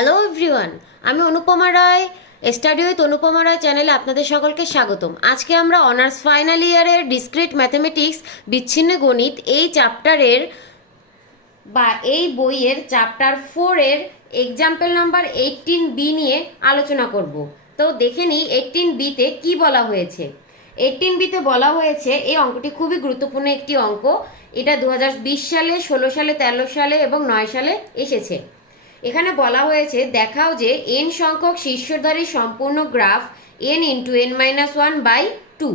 Hello everyone, আমি Anupama Roy study with Anupama Roy চ্যানেলে আপনাদের সকলকে স্বাগতম। আজকে আমরা অনার্স ফাইনাল ইয়ারের ডিসক্রিট ম্যাথমেটিক্স বিচ্ছিন্ন গণিত এই চ্যাপ্টারের বা এই বইয়ের চ্যাপ্টার ফোরের এক্সাম্পল নাম্বার এইটিন বি নিয়ে আলোচনা করব। তো দেখে নিই এইটিন বিতে কী বলা হয়েছে। এইটিন বিতে বলা হয়েছে এই অঙ্কটি খুবই গুরুত্বপূর্ণ একটি অঙ্ক। এটা দু হাজার বিশ সালে, ষোলো সালে, তেরো সালে এবং নয় সালে এসেছে। এখানে বলা হয়েছে, দেখাও যে এন সংখ্যক শীর্ষধারী সম্পূর্ণ graph n into n minus one by two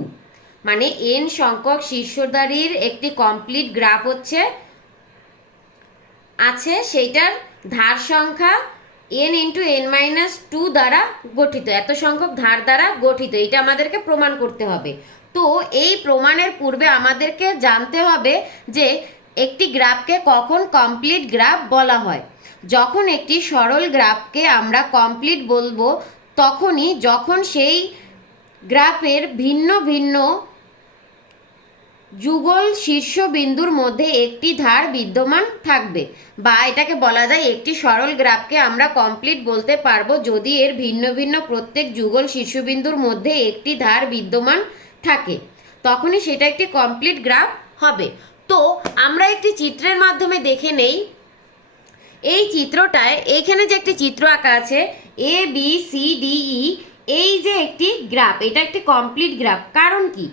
মানে এন সংখ্যক শীর্ষধারীর একটি কমপ্লিট গ্রাফ হচ্ছে, আছে সেইটার ধার সংখ্যা n into n minus two দ্বারা গঠিত, এত সংখ্যক ধার দ্বারা গঠিত, এটা আমাদেরকে প্রমাণ করতে হবে। তো এই প্রমাণের পূর্বে আমাদেরকে জানতে হবে যে একটি গ্রাফকে কখন কমপ্লিট গ্রাফ বলা হয়। যখন একটি সরল গ্রাফকে আমরা কমপ্লিট বলব, তখনই যখন সেই গ্রাফের ভিন্ন ভিন্ন যুগল শীর্ষবিন্দুর মধ্যে একটি ধার বিদ্যমান থাকবে, বা এটাকে বলা যায় একটি সরল গ্রাফকে আমরা কমপ্লিট বলতে পারব যদি এর ভিন্ন ভিন্ন প্রত্যেক যুগল শীর্ষবিন্দুর মধ্যে একটি ধার বিদ্যমান থাকে। তখনই সেটা একটি কমপ্লিট গ্রাফ হবে। তো, আমরা একটি চিত্রের মাধ্যমে দেখে নেই এই চিত্রটায় এইখানে যে একটি চিত্র আঁকা আছে A B C D E এই যে একটি গ্রাফ, এটা একটি কমপ্লিট গ্রাফ। কারণ কি?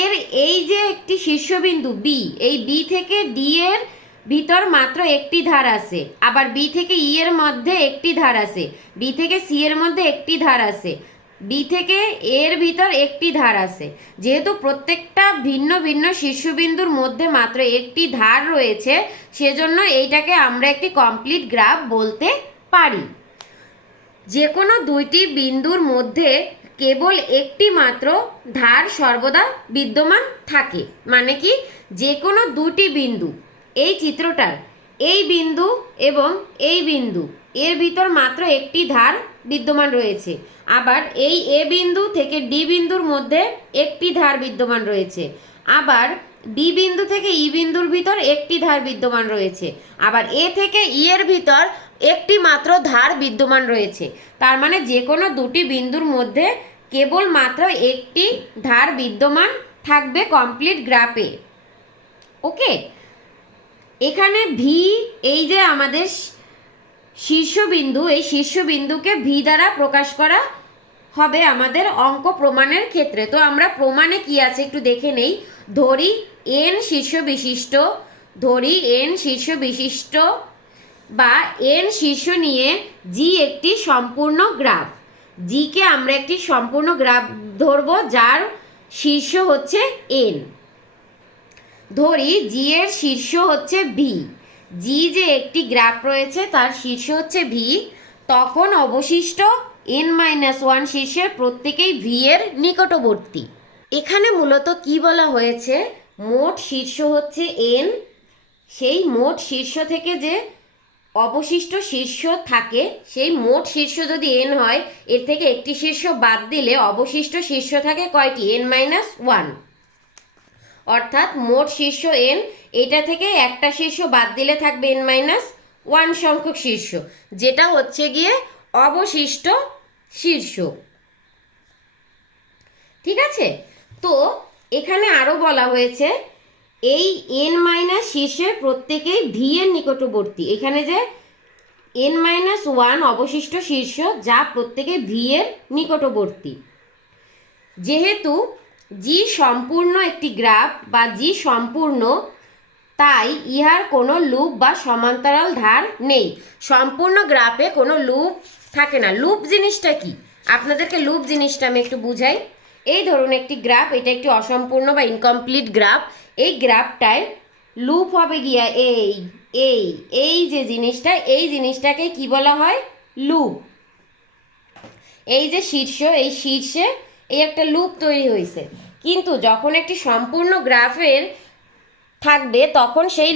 এর এই যে একটি শীর্ষবিন্দু বি এই বি থেকে ডি এর ভিতর মাত্র একটি ধার আছে। আবার বি থেকে ই এর মধ্যে একটি ধার আছে। বি থেকে সি এর মধ্যে একটি ধার আছে। বি থেকে এর ভিতর একটি ধার আছে। যেহেতু প্রত্যেকটা ভিন্ন ভিন্ন শীর্ষবিন্দুর মধ্যে মাত্র একটি ধার রয়েছে, সেজন্য এইটাকে আমরা একটি কমপ্লিট গ্রাফ বলতে পারি। যে কোনো দুইটি বিন্দুর মধ্যে কেবল একটি মাত্র ধার সর্বদা বিদ্যমান থাকে। মানে কি? যে কোনো দুটি বিন্দু, এই চিত্রটার, এই বিন্দু এবং এই বিন্দু, এর ভিতর মাত্র একটি ধার বিদ্যমান রয়েছে। আবার এই এ বিন্দু থেকে ডি বিন্দুর মধ্যে একটি ধার বিদ্যমান রয়েছে। আবার বি বিন্দু থেকে ই বিন্দুর ভিতর একটি ধার বিদ্যমান রয়েছে। আবার এ থেকে ই এর ভিতর একটি মাত্র ধার বিদ্যমান রয়েছে। তার মানে যে কোনো দুটি বিন্দুর মধ্যে কেবল মাত্র একটি ধার বিদ্যমান থাকবে কমপ্লিট গ্রাফে। ওকে? এখানে ভি, এই যে আমাদের শীর্ষবিন্দু, এই শীর্ষবিন্দুকে ভি দ্বারা প্রকাশ করা হবে আমাদের অঙ্ক প্রমাণের ক্ষেত্রে। তো আমরা প্রমাণে কি আছে একটু দেখে নেই। ধরি এন শীর্ষ বিশিষ্ট ধরি এন শীর্ষ বিশিষ্ট বা এন শীর্ষ নিয়ে জি একটি সম্পূর্ণ গ্রাফ। জিকে আমরা একটি সম্পূর্ণ গ্রাফ ধরবো, যার শীর্ষ হচ্ছে এন ধরি জি এর শীর্ষ হচ্ছে ভি জি যে একটি গ্রাফ রয়েছে তার শীর্ষ হচ্ছে ভি, তখন অবশিষ্ট এন মাইনাস ওয়ান শীর্ষের প্রত্যেকেই ভি এর নিকটবর্তী। এখানে মূলত কি বলা হয়েছে? মোট শীর্ষ হচ্ছে এন, সেই মোট শীর্ষ থেকে যে অবশিষ্ট শীর্ষ থাকে, সেই মোট শীর্ষ যদি এন হয়, এর থেকে একটি শীর্ষ বাদ দিলে অবশিষ্ট শীর্ষ থাকে কয়টি? N minus one. অর্থাৎ মোট শীর্ষ এন এটা থেকে একটা শীর্ষ বাদ দিলে থাকবে এন মাইনাস ওয়ান সংখ্যক শীর্ষ, যেটা হচ্ছে গিয়ে অবশিষ্ট শীর্ষ। ঠিক আছে? তো এখানে আরও বলা হয়েছে, এই এন মাইনাস শীর্ষের প্রত্যেকেই ভি এর নিকটবর্তী। এখানে যে এন মাইনাস ওয়ান অবশিষ্ট শীর্ষ, যা প্রত্যেকে ভি এর নিকটবর্তী। যেহেতু জি সম্পূর্ণ একটি গ্রাফ বা জি সম্পূর্ণ, তাই ইহার কোনো লুপ বা সমান্তরাল ধার নেই। সম্পূর্ণ গ্রাফে কোনো লুপ থাকে না। লুপ জিনিসটা কি? আপনাদেরকে লুপ জিনিসটা আমি একটু বুঝাই। এই ধরুন একটি গ্রাফ, এটা একটি অসম্পূর্ণ বা ইনকমপ্লিট গ্রাফ। এই গ্রাফটায় লুপ হবে গিয়া এই এই এই যে জিনিসটা, এই জিনিসটাকে কি বলা হয়? লুপ। এই যে শীর্ষ, এই শীর্ষে এই একটা লুপ তৈরি হয়েছে কিন্তু যখন একটি সম্পূর্ণ গ্রাফের থাকবে, তখন সেই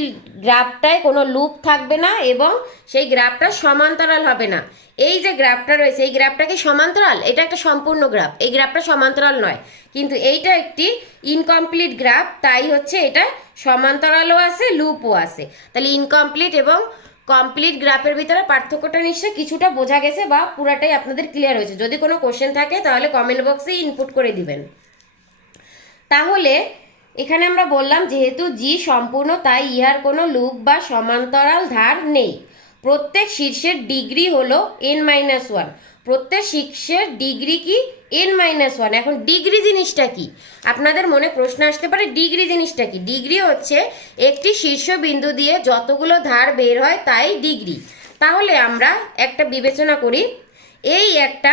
গ্রাফটায় কোনো লুপ থাকবে না এবং সেই গ্রাফটা সমান্তরাল হবে না। এই যে গ্রাফটা রয়েছে, এই গ্রাফটা কি সমান্তরাল? এটা একটা সম্পূর্ণ গ্রাফ। এই গ্রাফটা সমান্তরাল নয়। কিন্তু এইটা একটি ইনকমপ্লিট গ্রাফ তাই হচ্ছে এটা সমান্তরালও আছে লুপও আছে। তাহলে ইনকমপ্লিট এবং কমপ্লিট গ্রাফের ভিতরে পার্থক্যটা নিশ্চয়ই কিছুটা বোঝা গেছে বা পুরাটাই আপনাদের ক্লিয়ার হয়েছে। যদি কোনো কোশ্চেন থাকে, তাহলে কমেন্ট বক্সে ইনপুট করে দিবেন। তাহলে, এখানে আমরা বললাম, যেহেতু জি সম্পূর্ণ, তাই ইহার কোনো লুপ বা সমান্তরাল ধার নেই। প্রত্যেক শীর্ষের ডিগ্রি হলো এন মাইনাস ওয়ান প্রত্যেক শীর্ষের ডিগ্রি কি? এন মাইনাস ওয়ান এখন ডিগ্রি জিনিসটা কি? আপনাদের মনে প্রশ্ন আসতে পারে, ডিগ্রি জিনিসটা কি? ডিগ্রি হচ্ছে একটি শীর্ষবিন্দু দিয়ে যতগুলো ধার বের হয় তাই ডিগ্রি। তাহলে আমরা একটা বিবেচনা করি, এই একটা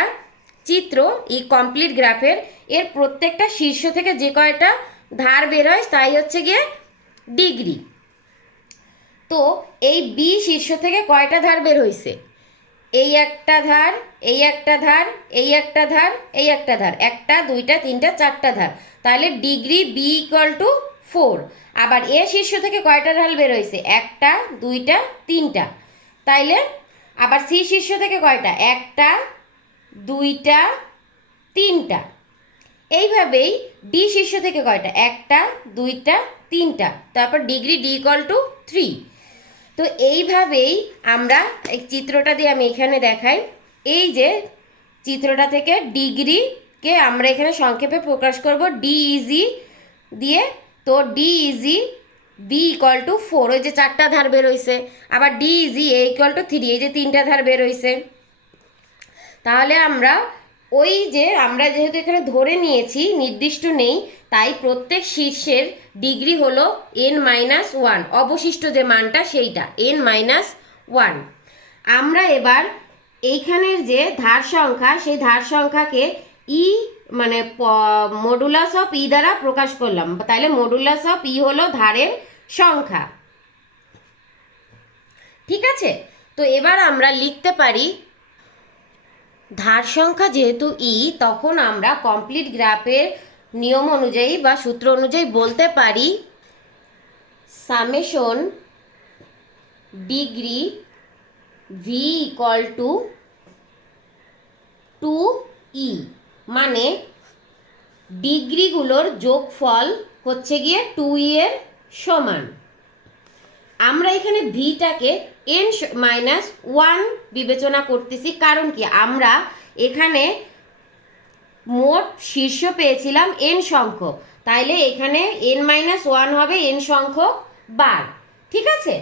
চিত্র, এই কমপ্লিট গ্রাফের এর প্রত্যেকটা শীর্ষ থেকে যে কয়টা ধার বের হয় তাই হচ্ছে গিয়ে ডিগ্রি। তো এই বি শীর্ষ থেকে কয়টা ধার বের হয়েছে এই একটা ধার, এই একটা ধার, এই একটা ধার, এই একটা ধার। একটা, দুইটা, তিনটা, চারটা ধার। তাহলে degree B equal to four আবার এ শীর্ষ থেকে কয়টা ঢাল বের হয়েছে একটা, দুইটা, তিনটা। তাইলে আবার সি শীর্ষ থেকে কয়টা? একটা, দুইটা, তিনটা। এইভাবেই ডি শীর্ষ থেকে কয়টা? একটা, দুইটা, তিনটা। তারপর degree D equal to three তো এইভাবেই আমরা এই চিত্রটা দিয়ে আমি এখানে দেখাই। এই যে চিত্রটা থেকে ডিগ্রিকে আমরা এখানে সংক্ষেপে প্রকাশ করব। ডি ইজি দিয়ে তো D easy B equal to four ওই যে চারটা ধার বের হয়েছে আবার D easy A equal to three এই যে তিনটা ধার বের হয়েছে তাহলে আমরা ওই যে আমরা যেহেতু এখানে ধরে নিয়েছি, নির্দিষ্ট নেই, তাই প্রত্যেক শীর্ষের ডিগ্রি হলো এন মাইনাস ওয়ান অবশিষ্ট যে মানটা সেইটা এন মাইনাস ওয়ান আমরা এবার এইখানের যে ধার সংখ্যা, সেই ধার সংখ্যাকে ই মানে মডুলাস অফ ই দ্বারা প্রকাশ করলাম। তাহলে মডুলাস অফ ই হলো ধারের সংখ্যা। ঠিক আছে? তো এবার আমরা লিখতে পারি ধার সংখ্যা যেহেতু ই, তখন আমরা কমপ্লিট গ্রাফের নিয়ম অনুযায়ী বা সূত্র অনুযায়ী বলতে পারি summation degree V equal to two E মানে ডিগ্রিগুলোর যোগফল হচ্ছে গিয়ে টু ই এর সমান। আমরা এখানে ভিটাকে এন মাইনাস ওয়ান বিবেচনা করতেছি। কারণ কি? আমরা এখানে মোট শীর্ষ পেয়েছিলাম এন সংখ্যক। তাইলে এখানে এন মাইনাস ওয়ান হবে এন সংখ্যক বার। ঠিক আছে?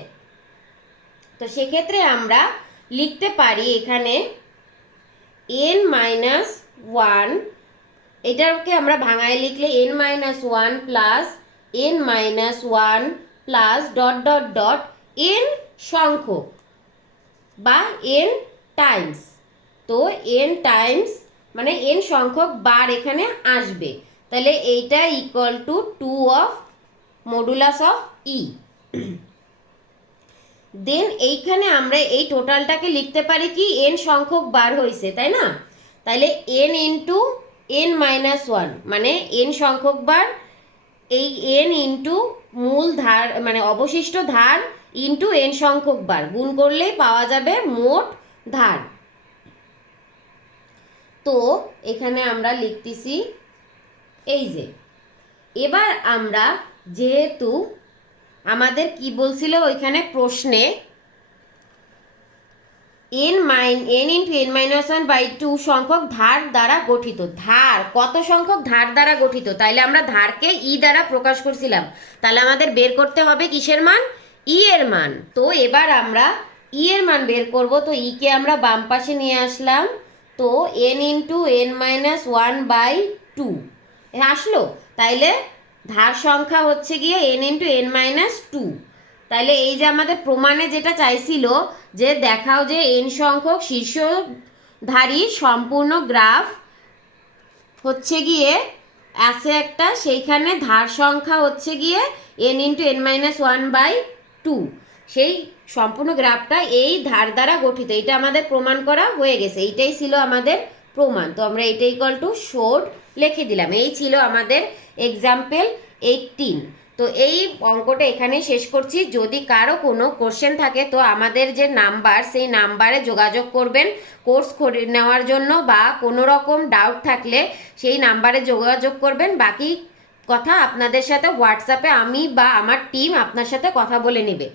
তো সেক্ষেত্রে আমরা লিখতে পারি এখানে এন মাইনাস ওয়ান এটাকে আমরা ভাঙায় লিখলে n minus one plus n minus one plus dot dot dot n সংখ্যক। বা এন টাইমস তো এন টাইমস মানে এন সংখ্যক বার এখানে আসবে। তাহলে এইটা equal to two of modulus of E then এইখানে আমরা এই টোটালটাকে লিখতে পারি কি এন সংখ্যক বার হয়েছে তাই না? তাহলে n into n minus one মানে এন সংখ্যক বার, এই এন ইন্টু মূল ধার মানে অবশিষ্ট ধার ইন্টু এন সংখ্যক বার। গুণ করলেই পাওয়া যাবে মোট ধার। তো এখানে আমরা লিখতেছি এই যে, এবার আমরা যেহেতু আমাদের কি বলছিল ওইখানে প্রশ্নে n minus n into n minus one by two সংখ্যক ধার দ্বারা গঠিত। ধার, কত সংখ্যক ধার দ্বারা গঠিত? তাইলে আমরা ধারকে ই দ্বারা প্রকাশ করছিলাম। তাহলে আমাদের বের করতে হবে কিসের মান? ই এর মান। তো এবার আমরা ই এর মান বের করব। তো ই কে আমরা বাম পাশে নিয়ে আসলাম। তো n into n minus one by two আসলো? তাইলে ধার সংখ্যা হচ্ছে গিয়ে n into n minus two তাহলে এই যে আমাদের প্রমাণে যেটা চাইছিল যে দেখাও যে এন সংখ্যক শীর্ষধারী সম্পূর্ণ গ্রাফ হচ্ছে গিয়ে আছে একটা, সেইখানে ধার সংখ্যা হচ্ছে গিয়ে n into n minus one by two. সেই সম্পূর্ণ গ্রাফটা এই ধার দ্বারা গঠিত। এটা আমাদের প্রমাণ করা হয়ে গেছে। এইটাই ছিল আমাদের প্রমাণ। তো আমরা এটা ইকুয়াল টু শোড লিখে দিলাম। এই ছিল আমাদের এক্সাম্পল এইটিন তো এই অঙ্কটা এখানেই শেষ করছি। যদি কারও কোনো কোশ্চেন থাকে, তো আমাদের যে নাম্বার সেই নাম্বারে যোগাযোগ করবেন কোর্স করে নেওয়ার জন্য বা কোনো রকম ডাউট থাকলে সেই নাম্বারে যোগাযোগ করবেন। বাকি কথা আপনাদের সাথে হোয়াটসঅ্যাপে আমি বা আমার টিম আপনার সাথে কথা বলে নেবে।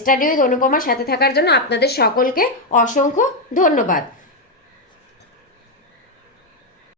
স্টাডি উইথ অনুপমার সাথে থাকার জন্য আপনাদের সকলকে অসংখ্য ধন্যবাদ।